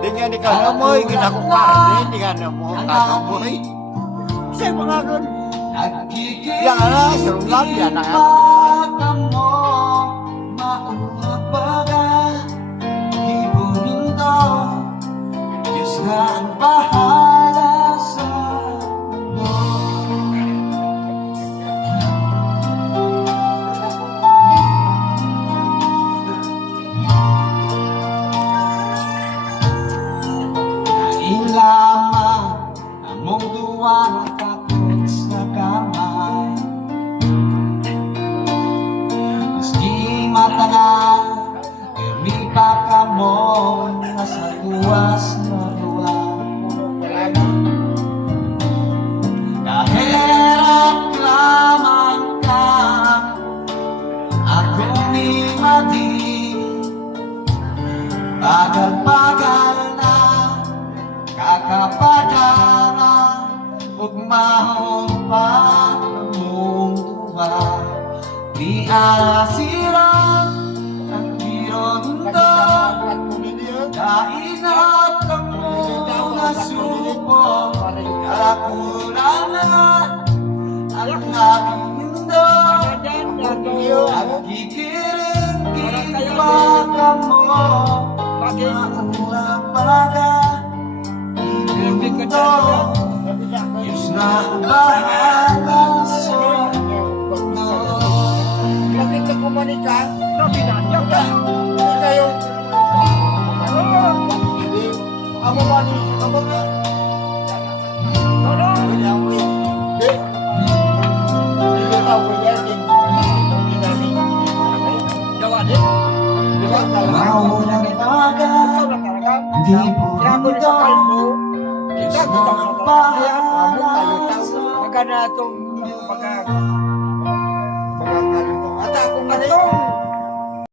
Nagam niya ni kanamoy, ginakukarin, di kanamoy, kanamoy. Kasi mga gan. Yan na, sarong lang, yan na. Diyos na ang bahala sa mundo. Kain lamang ang mong duwa ng takot sa kamay. Maski matagal, lumipat ka mo na sa luwas na luwa. Kahirap lamang ka, akong imadi. Bagal-bagal na, kakapagal na, ugmahon pa ang mong tuwa. Di asira ang birondo, kainat ang mga supo, kalakulangan ang aking mundo. At kikiring-kiring pa mo, maura baga, ibundo. Diyos na ang bahala sa mundo. Kapit ka kumanika, binanyak ka. Hindi kayo. Amo ba ni? Amo ba? Tolong. Hindi. Hindi ka po yan. Gawa din. Maurang baga, di bundo. Diyos na ang bahala sa mundo. Magana itong